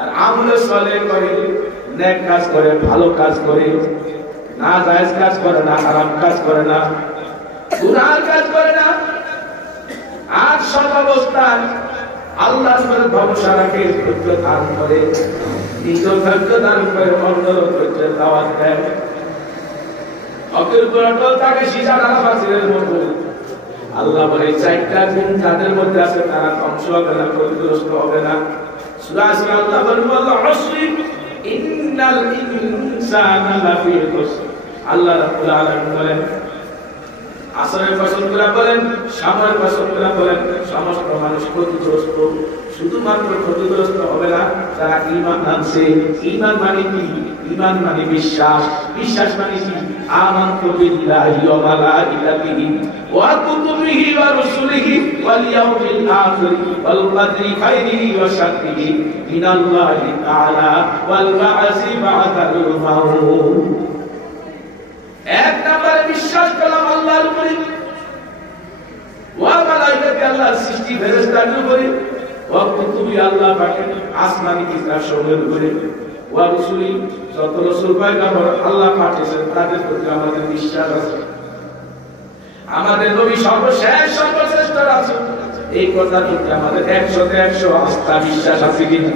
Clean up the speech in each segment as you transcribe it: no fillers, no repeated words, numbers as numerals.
আর আমলে সালেহ করে, নেক কাজ করে, ভালো কাজ করে, না জায়েজ কাজ করে না, হারাম কাজ করে না, গুনাহ কাজ করে না, আর সব অবস্থায় আল্লাহর উপর ভরসা রাখে, ধৈর্য ধারণ করে, নিজ ধৈর্য ধারণ করে অন্যর ধৈর্যের দাওয়াত দেয়। হকের উপর অটল থাকে সীসার আলাফাসিরের মতো। আল্লাহ বলে চারটা গুণ যাদের মধ্যে আছে তারা ধ্বংস হবে না, ক্ষতিগ্রস্ত হবে না। সূরা আসর আল্লাহ বলেন ওয়াল আসরি ইন্নাল ইনসানা লাফি খুসর। আল্লাহ রাব্বুল আলামিন বলেন, আসরের ফসলগুলা বলেন, সামনের ফসলগুলা বলেন, সমস্ত মানুষ ক্ষতিগ্রস্ত। শুধুমাত্র ক্ষতিগ্রস্ত হবে না যারা ঈমান আনছে। ঈমান মানে কি? ঈমান মানে বিশ্বাস। বিশ্বাস মানে কি? আমানতু বিল্লাহি ওয়া মালাইকাতিহি ওয়া কুতুবিহি ওয়া রুসুলিহি ওয়াল ইয়াউমিল আখির ওয়াল কদরি খাইরিহি ওয়া শাররিহি মিনাল্লাহি তাআলা ওয়াল বা'সি বা'দাল মাউত। এক নম্বরে বিশ্বাস করলাম আল্লাহর উপরে, ওয়া মালাইকাতি আল্লাহর সৃষ্টি ফেরেশতাদের উপরে, ওয়া কুতুবি আল্লাহ পাকের আসমানি কিতাব সমূহের উপরে, ওয়া রুসুলি যত রাসূল পয়গম্বর আল্লাহ পাঠিয়েছেন তাদের প্রতি আমাদের বিশ্বাস আছে। আমাদের নবী সর্বশেষ সর্বশ্রেষ্ঠ রাসূল, এই কথার প্রতি আমাদের 100 আস্থা বিশ্বাস আছে কি না?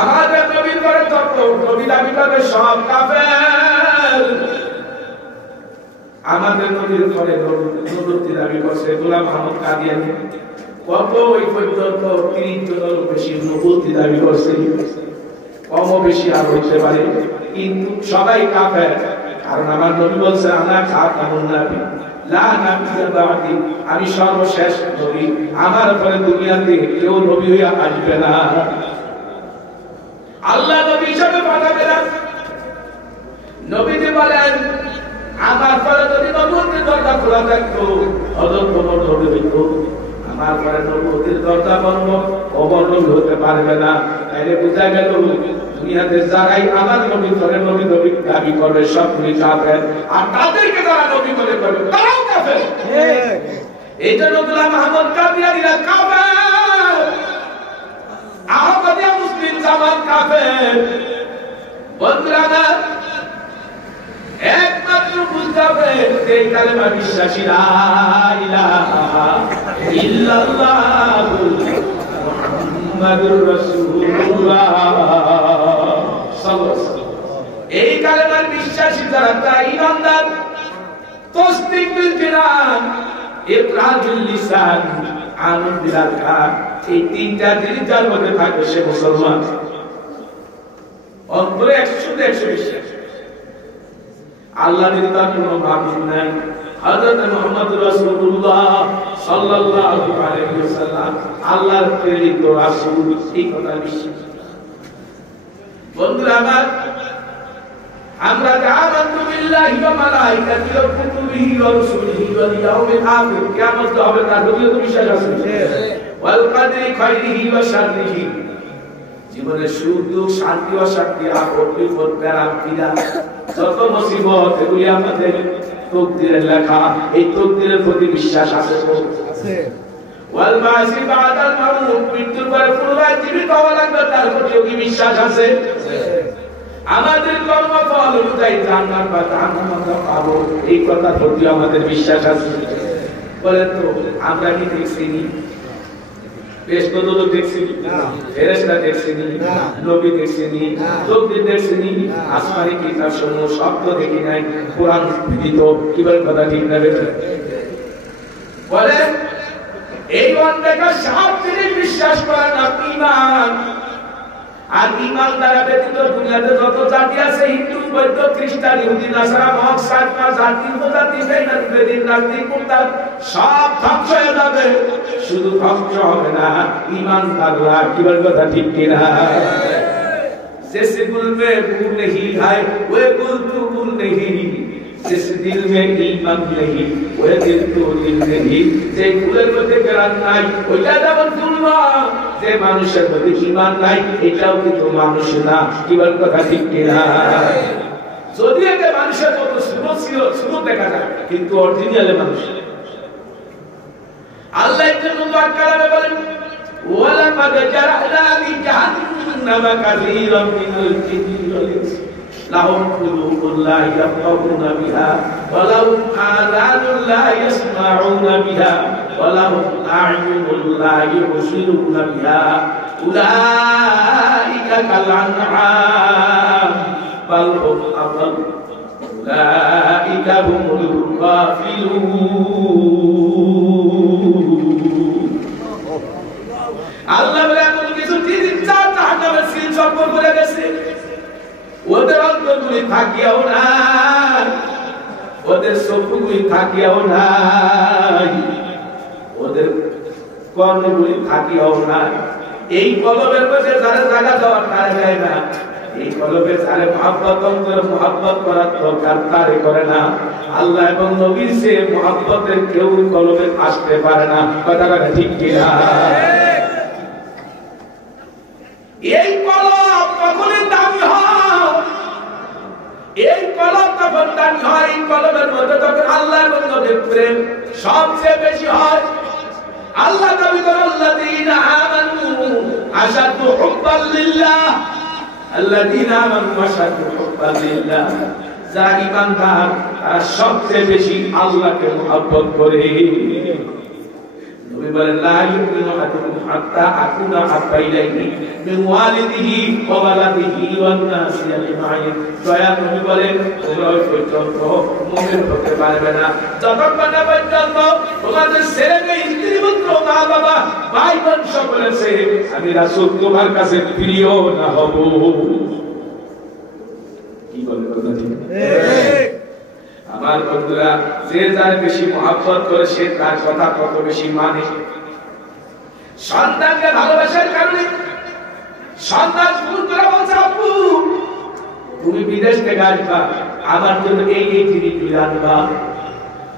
আমাদের নবীর পরে তত নবী দাবি করবে সব কাফের। আমাদের নবীর পরে নবুয়্যতি দাবি করছে গোলাম আহমদ কাদিয়ানী, কত ওই পর্যন্ত 30 জনের বেশি নবুয়্যতি দাবি করছে। কম বেশি আর হইতে পারে, কিন্তু সবাই কাফের। কারণ আমার নবী বলছে আনা খাতামুন নবী লা নাবিয়্যা বা'দি, আমি সর্বশেষ নবী, আমার পরে দুনিয়াতে কেউ নবী হইয়া আসবে না। আল্লাহ নবী হিসেবে পাঠাবে না। নবীজি বলেন আমার পরে যদি নবুয়্যতির দরজা খোলা থাকতো হযরত ওমর নবী হইতো, আমার পরে নবুয়্যতির দরজা বন্ধ, ওমর নবী হতে পারবে না। তাইলে বুঝা গেল দুনিয়াতে যারাই আমার নবী করে নবী দাবি করবে সবগুলি কাফের, আর তাদেরকে যারা নবী মনে করবে তারাও কাফের। এই জন্য গোলাম আহমদ কাদিয়ানীরা কাফের, আহমদিয়া মুসলিম জামাত কাফের। বন্ধুরা আমার, একমাত্র বুঝতে হবে এই কালেমা বিশ্বাসী লা ইলাহা ইল্লাল্লাহু মুহাম্মাদুর রাসূলুল্লাহ সাল্লাল্লাহু আলাইহি ওয়াসাল্লাম। এই কালেমার বিশ্বাসী যারা তারা ঈমানদার। তাসদীক বিল জিনান, ইকরারুল লিসান, আমল বিল আরকান, এই তিনটা জিনিস যার মধ্যে থাকে সে মুসলমান। অন্তরে 100 বিশ্বাস। আল্লাহ নির্ধারণ কোনো মাবুদ নাই। হযরত মুহাম্মদুর রাসূলুল্লাহ সাল্লাল্লাহু আলাইহি ওয়াসাল্লাম আল্লাহর প্রেরিত রাসূল, এই কথা বিশ্বাস। বন্ধুরা আমার, আমরা আমানতু বিল্লাহি ওয়া মালাইকাতিহি ওয়া কুতুবিহি ওয়া রুসুলিহি ওয়াল ইয়াউমিল আখির, কিয়ামত হবে তার প্রতি বিশ্বাস আছে। ওয়াল কদরি খাইরিহি ওয়া শাররিহি, জীবনের সুখ দুঃখ, শান্তি অশান্তি, আপদ বিপদ, প্যারাম পীড়া, যত মুসিবত এগুলি আমাদের তকদিরের লেখা। এই তকদিরের প্রতি বিশ্বাস আছে। ওয়াল বা'সি বা'দাল মাউত, মৃত্যুর পরে পুনরায় জীবিত হওয়া লাগবে তার প্রতিও কি বিশ্বাস আছে? আমাদের কর্মফল অনুযায়ী জান্নাত বা জাহান্নাম পাবো, এই কথার প্রতি আমাদের বিশ্বাস আছে। বলেন তো আমরা কি দেখছি? বেশকত দেখছি না, ফেরেশতা দেখছি না, নবী দেখছি না, তকদীর দেখছি না, আসমানি কিতাব সমূহ শব্দ দেখি নাই, কোরআন ব্যতীত। কি বলেন কথা ঠিক না বেঠিক? বলে এই অন্ধকার সব জিনিস বিশ্বাস করার নাম ঈমান। আর ঈমান দ্বারা ব্যতীত দুনিয়াতে যত জাতি আছে, হিন্দু, বৌদ্ধ, খ্রিস্টান, ইহুদি, নাসারা, মগ, সাতমা, জাতি, উপজাতি, বেঈমান, বেদিন, নাস্তিক, মুরতাদ, সব ধ্বংস হয়ে যাবে। শুধু ধ্বংস হবে না, ঈমানদাররা, কি বলেন কথা ঠিক কিনা? जिस गुल में फूल नहीं है वो गुल तो गुल नहीं, जिस दिल में ईमान नहीं वो दिल तो दिल नहीं। যে ফুলের মধ্যে গ্রান নাই ওইটা যেমন ফুল না, যে মানুষের মধ্যে ঈমান নাই এটাও কিন্তু মানুষ না। কি বলেন কথা ঠিক কিনা? যদি এটা মানুষের মতো সুরত দেখা যায়, কিন্তু অরিজিনাল মানুষ। আল্লাহ একজন মুবারক কালামে বলেন ওয়ালাকাদ জারা'না জাহান্নামা কাসীরাম মিনাল জিন্নি ওয়াল ইনস লাহুম কুলুবুন লা ইয়াফকাহুনা বিহা ওয়া লাহুম আযানুন লা ইয়াসমাউনা বিহা ওয়া লাহুম আ'য়ুনুন লা ইউবসিরুনা বিহা উলাইকা কাল আনআম বাল হুম আযাল উলাইকা হুমুল গাফিলুন। আল্লাহ বলে এমন কিছু জিনিস জাহান্নামের সিল সম্পর্ক করে গেছে, ওদের অন্তরগুলি থাকিয়াও নাই, ওদের চক্ষুগুলি থাকিয়াও নাই, ওদের কর্ণগুলি থাকিয়াও নাই। এই কলবের মধ্যে যারা জায়গা দেওয়ার তারা যায় না, এই কলবে যারা মহব্বত অন্তরে মহব্বত করার দরকার তারে করে না। আল্লাহ এবং নবীর সে মহব্বতের কেউ কলবে আসতে পারে না। কথাটা ঠিক কিনা? এই কলব তখনই দামি হয়, এই কলব তখন দামি হয়, এই কলবের মধ্যে তখন আল্লাহ এবং নবীর প্রেম সবচেয়ে বেশি হয়। আল্লাহ দাবি করে আল্লাযীনা আমানু আশাদ্দু হুব্বান লিল্লাহ, আল্লাযীনা আমানু আশাদ্দু হুব্বান লিল্লাহ, যারা ঈমানদার তারা সবচেয়ে বেশি আল্লাহকে মহব্বত করে। নবী বলেন লা ইউমিনু আহাদুকুম হাত্তা আকুনা হাব্বা ইলাইহি মিন ওয়ালিদিহি ওয়া ওয়ালাদিহি ওয়ান নাসি আজমাইন। দয়া নবী বলেন তোমরা ওই পর্যন্ত মুমিন হতে পারবে না যতক্ষণ না পর্যন্ত তোমাদের ছেলে মেয়ে স্ত্রী পুত্র মা বাবা ভাই বোন সকলের চেয়ে আমি রাসূল তোমার কাছে প্রিয় না হব। কি বলেন কথা ঠিক? আমার বন্ধুরা, যে যার বেশি মহব্বত করে সে তার কথা কত বেশি মানে। সন্তানকে ভালোবাসার কারণে সন্তান ফোন করে বলছে আব্বু তুমি বিদেশ থেকে আসবা, আমার জন্য এই এই জিনিসগুলি আনবা।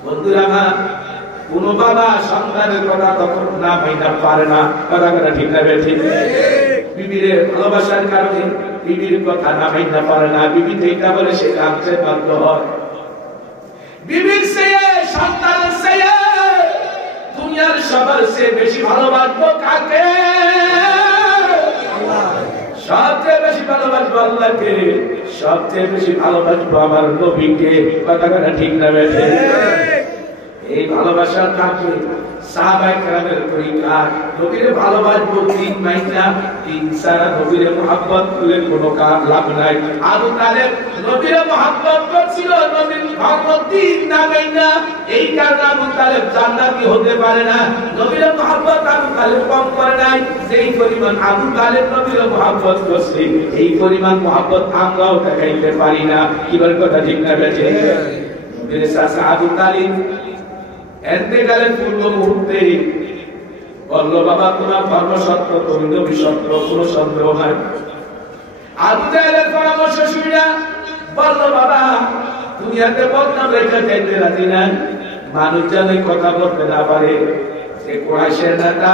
বন্ধুরা আমার, কোন বাবা সন্তানের কথা তখন না মাইনা পারে না। কথা কথা ঠিক না? ঠিক। বিবির ভালোবাসার কারণে বিবির কথা না মাইনা পারে না, বিবি যেটা বলে সেটা আনতে বাধ্য হয়। বিবির চেয়ে সন্তানের চেয়ে দুনিয়ার সবার চেয়ে বেশি ভালোবাসবো কাকে? সবচেয়ে বেশি ভালোবাসবো আল্লাহকে, সবচেয়ে বেশি ভালোবাসবো আমার নবীকে। কথা কথা ঠিক না? এই ভালোবাসার কারণে সাহাবায়ে কেরামের তরিকা নবীর ভালোবাসবো তিন মাইনা, তিন সারা নবীর মহব্বত করলে কোনো লাভ নাই। আবু তালেব নবীর মহব্বত করছিল, নবীর মহব্বত তিন না মাইনা, এই কারণে আবু তালেব জান্নাতি হতে পারে না। নবীর মহব্বত আবু তালেব কম করে নাই, যেই পরিমাণ আবু তালেব নবীর মহব্বত করছে এই পরিমাণ মহব্বত আমরাও দেখাইতে পারি না। কি বল কথা ঠিক না? বেঁচে নবীর চাচা আবু তালিব এতেকালের পূর্ব মুহূর্তে বলল বাবা তোমার ধর্ম সত্য, তুমি নবী সত্য, কোনো সন্দেহ নাই। আবু জাহেলের পরামর্শ শুনে বলল বাবা দুনিয়াতে বদনাম রেখে যাইতে রাজি নাই, মানুষ যেন কথা বলতে না পারে। সে কুরাইশের নেতা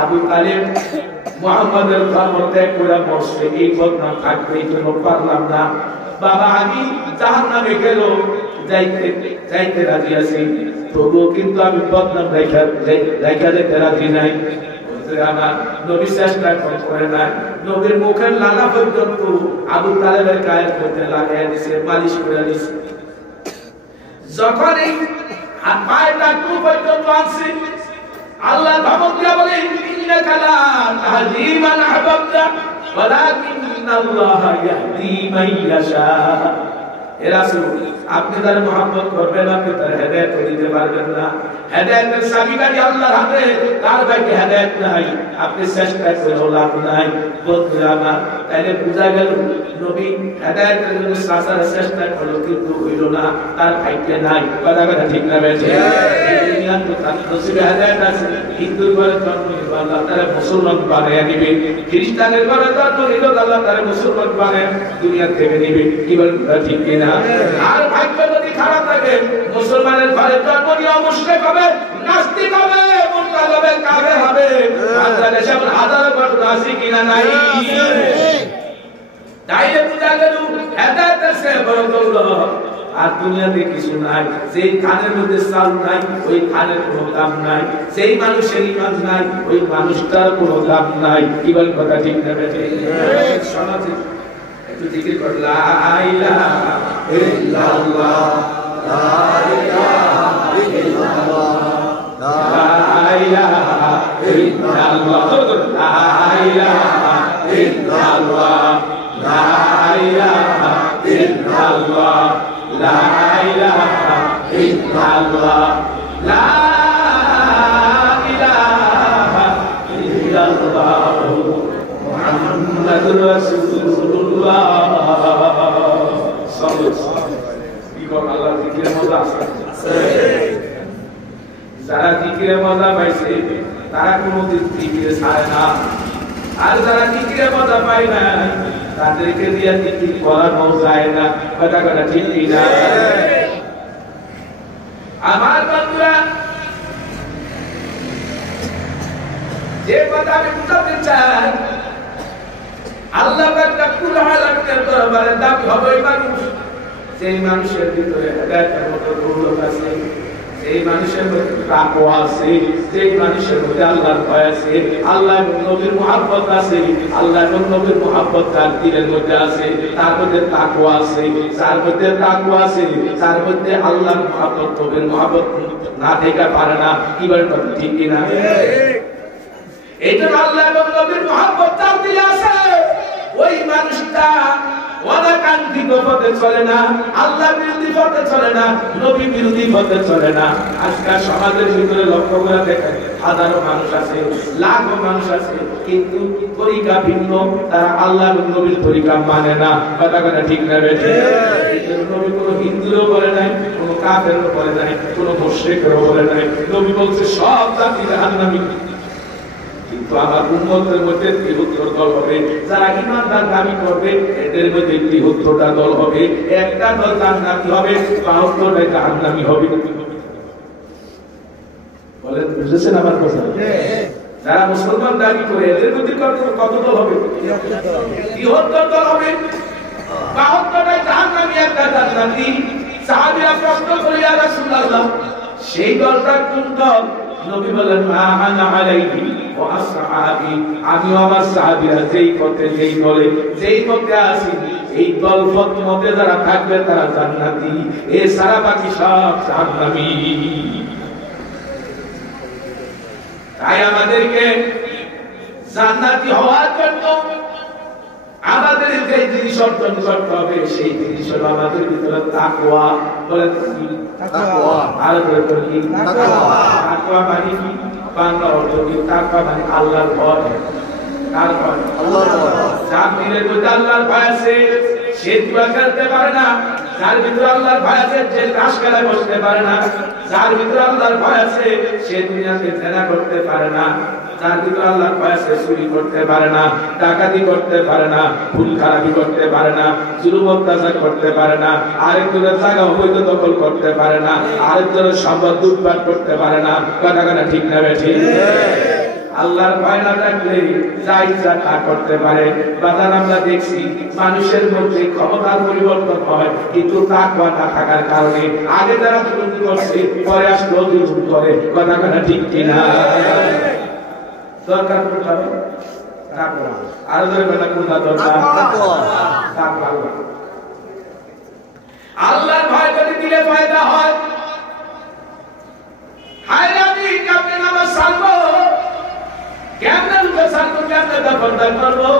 আবু তালেব মুহাম্মাদের ধর্ম ত্যাগ করে মরছে, এই বদনাম থাকবে, এই জন্য পারলাম না। বাবা আমি জাহান্নামে গেল যাইতে রাজি আছি, তবুও কিন্তু আমি বদনাম রেখা যেতে রাজি নাই। আমার নবী চেষ্টা করে নাই, নবীর মুখের লালা পর্যন্ত আবু তালেবের গায়ের মধ্যে লাগাইয়া দিছে, মালিশ করে দিছে। যখন এই পায়ের টু পর্যন্ত আনছি, আল্লাহ ধমক দিয়া বলে ইন্নাকা লা তাহদি মান আহবাবতা ওয়ালাকিন্নাল্লাহা ইয়াহদি মান ইয়াশা। হে রাসূল আপনি তার মহব্বত করবেন, আপনি তার হেদায়েত দিতে পারবেন না। হেদায়েতের চাবিকাঠি আল্লাহর হাতে, তার বাইরে হেদায়েত নাই, আপনি চেষ্টা করেও লাভ নাই। বন্ধুরা আমার, তাইলে বুঝা গেল নবী হেদায়েতের জন্য সাসার চেষ্টা করলো কিন্তু হইল না, তার ভাগ্যে নাই। কথা কথা ঠিক না? বেঁচে এই দুনিয়ার তো তার নসিবে হেদায়েত আছে। হিন্দুর ঘরে জন্ম নিল আল্লাহ তারা মুসলমান বানাইয়া দিবে, খ্রিস্টানের ঘরে জন্ম নিল আল্লাহ তারা মুসলমান বানায় দুনিয়া থেকে দিবে। কি বলেন ঠিক কিনা? আর ভাগ্য যদি খারাপ থাকে মুসলমানের ঘরে জন্ম নিয়ে মুশরিক হবে, নাস্তিক হবে, মুরতাদ হবে, কাফের হবে। বাংলাদেশে এমন হাজারো ঘটনা আছে কিনা? নাই। তাইলে বুঝা গেল হেদায়েতের চেয়ে বড় দৌলত আর দুনিয়াতে কিছু নাই। যেই খানের মধ্যে চাল নাই ওই খানের কোনো দাম নাই, যেই মানুষের ইমান নাই ওই মানুষটার কোনো দাম নাই। কি বল কথা ঠিক না বেঠিক? সমাজে একটু জিকির কর, লা ইলাহা ইল্লাল্লাহ, লা ইলাহা ইল্লাল্লাহ, লা ইলাহা ইল্লাল্লাহ, লা ইলাহা ইল্লাল্লাহ, লা ইলাহা ইল্লাল্লাহ, লা ইলাহা ইল্লাল্লাহ, লা ইলাহা ইল্লাল্লাহ, মুহাম্মাদুর রাসূলুল্লাহ। কি কর আল্লাহ জিকিরে মজা আছে? যারা জিকিরে মজা পাইছে তারা কোনোদিন জিকিরে ছাড়ে না, আর যারা জিকিরে মজা পায় না তাদেরকে দিয়ে জিকির করানো যায় না। কথা কথা ঠিক না? আমার বন্ধুরা, যে কথা আমি বুঝাতে চাই, আল্লাহ পাক রব্বুল আলামিনের দরবারে দাবি হবে মানুষ, সেই মানুষের ভিতরে হেদায়েতের মতো দৌলত আছে, সেই মানুষের মধ্যে তাকওয়া আছে, সেই মানুষের মধ্যে আল্লাহর ভয় আছে, আল্লাহ এবং নবীর মুহাব্বত আছে, আল্লাহ এবং নবীর মুহাব্বত তার দিলের মধ্যে আছে, তার মধ্যে তাকওয়া আছে, যার মধ্যে তাকওয়া আছে, তার মধ্যে আল্লাহর মুহাব্বত নবীর মুহাব্বত না থেকে পারে না। কি বলেন কথা ঠিক কি না? এইটা আল্লাহ এবং নবীর মুহাব্বত তার দিলে আছে, ওই মানুষটা অনাকাঙ্ক্ষিত পথে চলে না, আল্লাহ বিরোধী পথে চলে না, নবী বিরোধী পথে চলে না। আজকাল সমাজের ভিতরে লক্ষ্য করে দেখেন, হাজারো মানুষ আছে, লাখো মানুষ আছে, কিন্তু তরিকা ভিন্ন, তারা আল্লাহ এবং নবীর তরিকা মানে না। কথা কথা ঠিক না বেঠিক? নবী কোনো হিন্দুরও বলে নাই, কোনো কাফেরও বলে নাই, কোনো মুশরিকেরও বলে নাই। নবী বলছে সব জাতি জাহান্নামী, কিন্তু আমার উম্মতের মধ্যে ৭৩ দল হবে, যারা ঈমানদার দাবি করবে এদের মধ্যে ৭৩টা দল হবে, একটা দল জান্নাতি হবে, ৭২টা জাহান্নামী হবে। বলেন বুঝেছেন আমার কথা? যারা মুসলমান দাবি করে এদের মধ্যে কত দল হবে? ৭৩ দল হবে, ৭২টা জাহান্নামী, একটা জান্নাতি। সাহাবীরা প্রশ্ন করে, ইয়া রাসূলুল্লাহ, সেই দলটা কোন দল? নবী বলেন, মা আনা আলাইহি ওয়া আসহাবি, আমি আমার সাহাবীরা যেই পথে যেই দলে যেই পথে আছি, এই দল মতে যারা থাকবে তারা জান্নাতি, এ সারা বাকি সব জাহান্নামী। তাই আমাদেরকে জান্নাতি হওয়ার জন্য আমাদের যে জিনিস অর্জন করতে হবে সেই জিনিস হলো আমাদের ভিতরে তাকওয়া। বলে তাকওয়া, আর বলে কি তাকওয়া? তাকওয়া মানে কি? বাংলা অর্থ কি? তাকওয়া মানে আল্লাহর ভয়। কার ভয়? আল্লাহর ভয়। যার দিলের মধ্যে আল্লাহর ভয় আছে সে জুয়া খেলতে পারে না, যার ভিতরে আল্লাহর ভয় আছে সে তাস খেলায় বসতে পারে না, যার ভিতরে আল্লাহর ভয় আছে সে দুনিয়াতে জেনা করতে পারে না, যার ভিতরে আল্লাহর ভয় আছে চুরি করতে পারে না, ডাকাতি করতে পারে না, খুন খারাপি করতে পারে না, জুলুম অত্যাচার করতে পারে না, আরেকজনের জায়গা অবৈধ দখল করতে পারে না, আরেকজনের সম্পদ লুটপাট করতে পারে না। কথা কথা ঠিক না বেঠিক? আল্লাহর ভয় না থাকলে যা ইচ্ছা তা করতে পারে। বাজার আমরা দেখছি মানুষের মধ্যে ক্ষমতার পরিবর্তন হয়, কিন্তু তাকওয়া না থাকার কারণে আগে যারা জুলুম করছে পরে আসলে জুলুম করে। কথা কথা ঠিক কিনা? দরকার কোনটা? তাকওয়া। আর ধরে কথা কোনটা দরকার? তাকওয়া। তাকওয়া। আল্লাহর ভয় যদি দিলে ফায়দা হয়, হায় আমি কেমনে নামাজ ছাড়বো, কেমনে রোজা ছাড়বো, কেমনে দরদার করবো,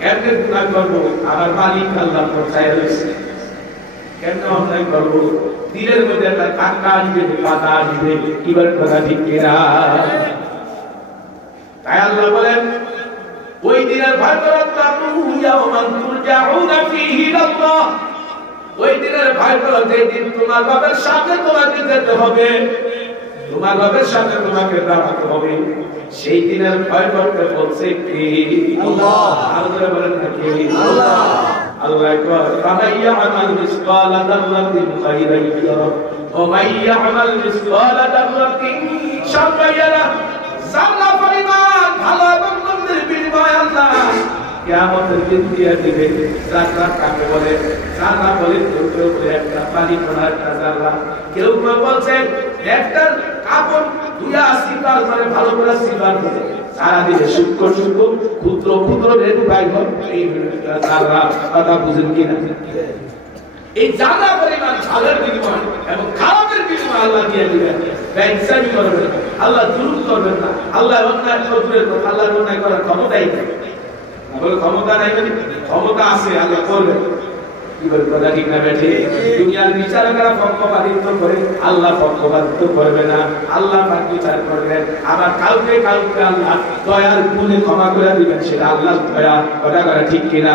কেমনে গুনাহ করবো, আমার মালিক আল্লাহ পৌঁছায় রয়েছে, কেমনে অন্যায় করবো, দিলের মধ্যে একটা টাকা আসবে, পাতা আসবে। কি বলেন কথা ঠিক কিনা? তাই আল্লাহ বলেন, ওই দিনের ভয় করো, ওই দিনের ভয় করো যেদিন তোমার বাবার সামনে তোমাকে যেতে হবে, তোমার বাবার সামনে তোমাকে দাঁড়াতে হবে। সেই দিনের ভয় করতে বলছে কি? আল্লাহ। আল্লাহ বলেন নাকি? আল্লাহ। আল্লাহ কয়, ফামাইয়া আমাল মিসকালা দাররাতিন খাইরান ইয়ারা ওয়া মাইয়া আমাল মিসকালা দাররাতিন শাররান ইয়ারা। জান্নাত পরিমাণ ভালো এবং মন্দের বিনিময় আল্লাহ কিয়ামতের দিন দিয়ে দিবে। যারা কাকে বলে? যারা বলে কেউ বলে একটা পানি ফোঁটা, একটা যারা। কেউ বলছে একটা কাপড় ধুইয়া সিপার করে ভালো করে সিপার করে সারা দিনে সূক্ষ্ম সূক্ষ্ম ক্ষুদ্র ক্ষুদ্র রেণু বাইর হয়। এই যারা কথা বুঝেন কিনা? এই জানা পরিমাণ ভালোর বিনিময় এবং খারাপের বিনিময় আল্লাহ দিয়ে দিবেন। ব্যবসায়ী করবেন না, আল্লাহ জুলুম করবেন না, আল্লাহ অন্যায় করবেন না, আল্লাহ অন্যায় করার ক্ষমতাই নেই। বলে ক্ষমতা নাই মানে ক্ষমতা আছে, আল্লাহ করবেন। কি বলে কথা ঠিক না বেঠে? দুনিয়ার বিচারকরা পক্ষপাতিত্ব করে, আল্লাহ পক্ষপাতিত্ব করবে না। আল্লাহ পাক বিচার করবেন। আবার কাউকে কাউকে আল্লাহ দয়ার গুণে ক্ষমা করে দিবেন, সেটা আল্লাহর দয়া। কথা করা ঠিক কিনা?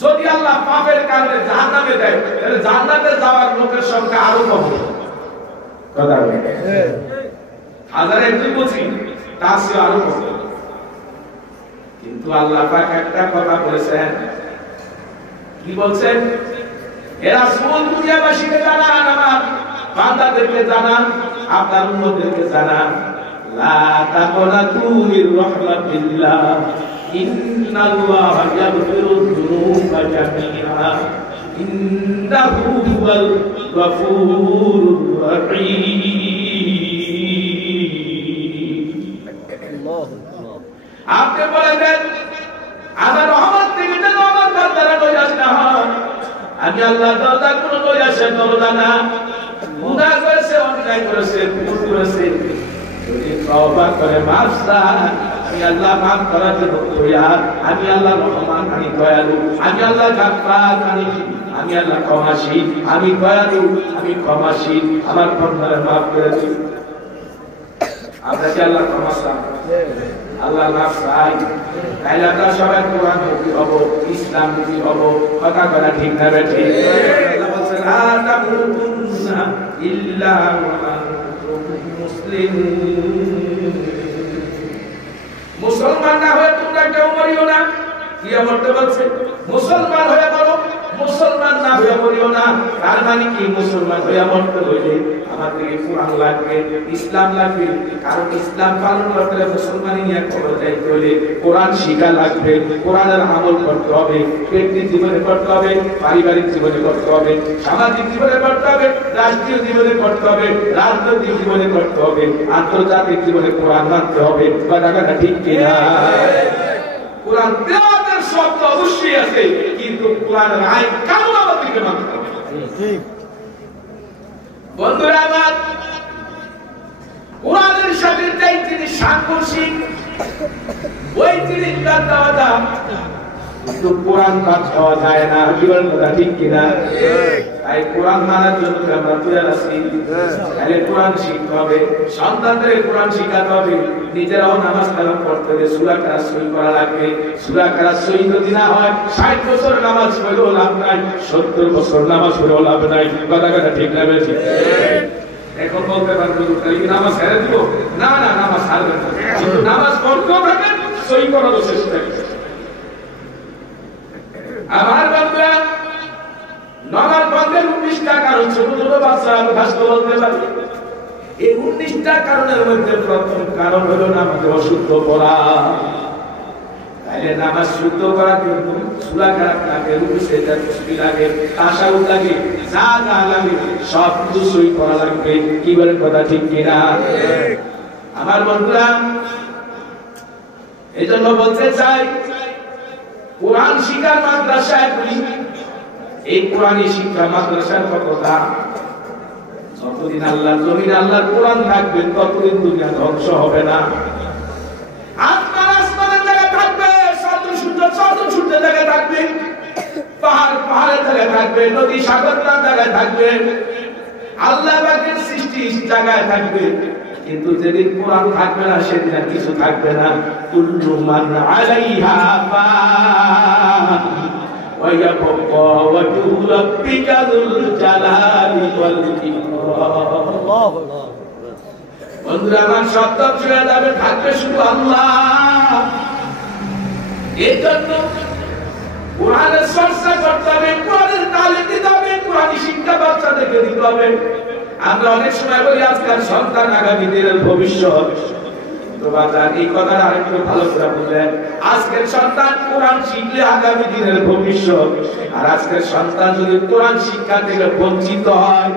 যদি আল্লাহ পাপের কারণে জাহান্নামে দেয়, তাহলে জান্নাতে যাওয়ার লোকের সংখ্যা আরো কম হবে। কথা বলে হাজারে একজন বলছি, তার চেয়ে আরো কম। কিন্তু আল্লাহ পাক একটা কথা বলেছেন। কি বলছেন? হে রাসূল, দুনিয়াবাসীকে জানান, আমার বান্দাদেরকে জানান, আপনার উম্মতদেরকে জানান, লা তাকুনাতু মির রাহমাতিল্লাহ, ইন্নাল্লাহা ইয়াগফিরুয যুনুবা জামিআ, ইন্নাহু হুয়াল গফুরুর রহিম। আপনি বলেন আমার রহমত থেকে যেন আমার বান্দারা নৈরাশ না হয়। আমি আল্লাহ তাআলা কোনো নৈরাশের দরজা না। গুনাহ করেছে, অন্যায় করেছে, ভুল করেছে, যদি তওবা করে মাফ চায়, আমি আল্লাহ মাফ করার জন্য তৈয়ার। আমি আল্লাহ রহমান, আমি দয়ালু, আমি আল্লাহ গাফফার, আমি আল্লাহ ক্ষমাশীল, আমি দয়ালু, আমি ক্ষমাশীল। আমার বান্দারা মাফ করে দিন। আপনাকে আল্লাহ ক্ষমা চান, আল্লাহ মাফ চাই, তাইলে আমরা সবাই কোরআন মুখী হব, ইসলাম মুখী হব। কথা কথা ঠিক না বেঠে? আল্লাহ বলছেন লা তামুতুন্না ইল্লা ওয়া আনতুম মুসলিমুন। মুসলমান না হয়ে তোমরা কেউ মরিও না। কি বলতে বলছে? মুসলমান হয়ে বলো, মুসলমান না হয়ে মরিও না। তার মানে কি? মুসলমান হয়ে মরতে হইলে আমাদেরকে কোরআন লাগবে, ইসলাম লাগবে। কারণ ইসলাম পালন করতে হলে, মুসলমানি নিয়ে খবর যাইতে হলে কোরআন শিখা লাগবে, কোরআনের আমল করতে হবে, ব্যক্তির জীবনে করতে হবে, পারিবারিক জীবনে করতে হবে, সামাজিক জীবনে করতে হবে, রাষ্ট্রীয় জীবনে করতে হবে, রাজনৈতিক জীবনে করতে হবে, আন্তর্জাতিক জীবনে কোরআন মানতে হবে। কথাটা ঠিক কিনা? কোরআন তেলাওয়াতের শব্দ অবশ্যই আছে, কিন্তু কোরআনের আইন কানুন আমাদেরকে মানতে হবে। ঠিক বন্ধুরা আমার, কোরআনের সাথে যাই তিনি সাংঘর্ষিক, ওই তিনি তার দেওয়া দাম, কিন্তু কোরআন বাদ দেওয়া যায় না। জীবন কথা ঠিক কিনা? তাই কোরআন মানার জন্য আমরা তৈরি আছি। তাহলে কোরআন শিখতে হবে, সন্তানদের কোরআন শিখাতে হবে, নিজেরাও নামাজ কালাম পড়তে হবে, সূরা কেরাত সহি করা লাগবে। সূরা কেরাত সহি যদি না হয়, 60 বছর নামাজ পড়লেও লাভ নাই, 70 বছর নামাজ পড়লেও লাভ নাই। কথা কথা ঠিক না? বেশি এখন বলতে পারবো নামাজ ছেড়ে দিব? না না, নামাজ ছাড়বেন না, কিন্তু নামাজ পড়তেও থাকেন, সহি করারও চেষ্টা করবেন। আমার বান্দা নামাজ বন্ধের 19টা কারণ, ছোট ছোট বাচ্চা ভাষা বলতে পারি। এই 19টা কারণের মধ্যে প্রথম কারণ হলো নামাজে অশুদ্ধ পড়া। তাইলে নামাজ শুদ্ধ করার জন্য সূরা কেরাত লাগে, রুকু সিজদা তাসবিহ লাগে, তাশাহুদ লাগে, যা যা লাগে সব কিছু সই করা লাগবে। কি বলেন কথা ঠিক কিনা? আমার বন্ধুরা, এজন্য বলতে চাই, কোরআন শিক্ষার মাদ্রাসায় এই কোরআনী শিক্ষা মাদ্রাসার কথা, যতদিন আল্লাহর জমিনে আল্লাহর কোরআন থাকবে ততদিন দুনিয়া ধ্বংস হবে না। আসমানের জায়গায় থাকবে, সূর্যের জায়গায় থাকবে, পাহাড়ের জায়গায় থাকবে, নদী সাগর জায়গায় থাকবে, আল্লাহ পাকের সৃষ্টি জায়গায় থাকবে। কিন্তু যেদিন কোরআন থাকবে না, সেদিন আর কিছু থাকবে না। কুল্লু মান আলাইহা ফান ওয়া ইয়াবকা ওয়াজহু রাব্বিকা যুল জালালি ওয়াল ইকরাম। আল্লাহু আকবার। বন্ধুরা আমার, শব্দ ছুঁয়ে যাবে, থাকবে শুধু আল্লাহ। এই জন্য কোরআনের চর্চা করতে হবে, কোরআনের তালিম দিতে হবে, কোরআনী শিক্ষা বাচ্চাদেরকে দিতে হবে। আমরা অনেক সময় বলি আজকাল সন্তান আগামী দিনের ভবিষ্যৎ, এই কথাটা আরেকটু ভালো করে বুঝলেন। আজকের সন্তান কোরআন শিখলে আগামী দিনের ভবিষ্যৎ, আর আজকের সন্তান যদি কোরআন শিক্ষা থেকে বঞ্চিত হয়,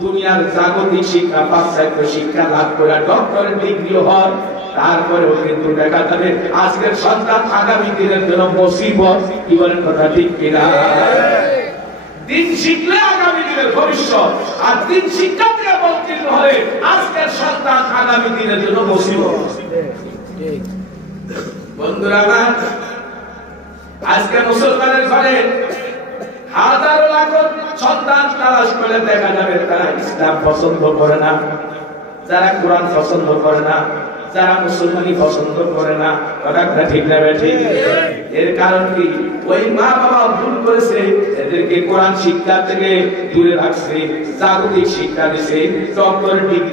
দুনিয়ার জাগতিক শিক্ষা পাশ্চাত্য শিক্ষা লাভ করে ডক্টরেট ডিগ্রি হয়, তারপরেও কিন্তু দেখা যাবে আজকের সন্তান আগামী দিনের জন্য মুসিবত। কি বলেন কথা ঠিক কিনা? দিন শিখলে আগামী দিনের ভবিষ্যৎ, আর দিন শিক্ষা থেকে বঞ্চিত হলে আজকের সন্তান আগামী দিনের জন্য মুসিবত। বন্ধুরা আমার, আজকে মুসলমানের ঘরে হাজারো লাখ সন্তান তালাশ করে দেখা যাবে তারা ইসলাম পছন্দ করে না, যারা কোরআন পছন্দ করে না, যারা মুসলমানি পছন্দ করে না। কথাটা ঠিক না ঠিক? এর কারণ কি? ওই মা বাবা ভুল করেছে, এদেরকে কোরআন শিক্ষা থেকে দূরে রাখছে, জাগতিক শিক্ষা দিছে, ডক্টর ডিগ্রি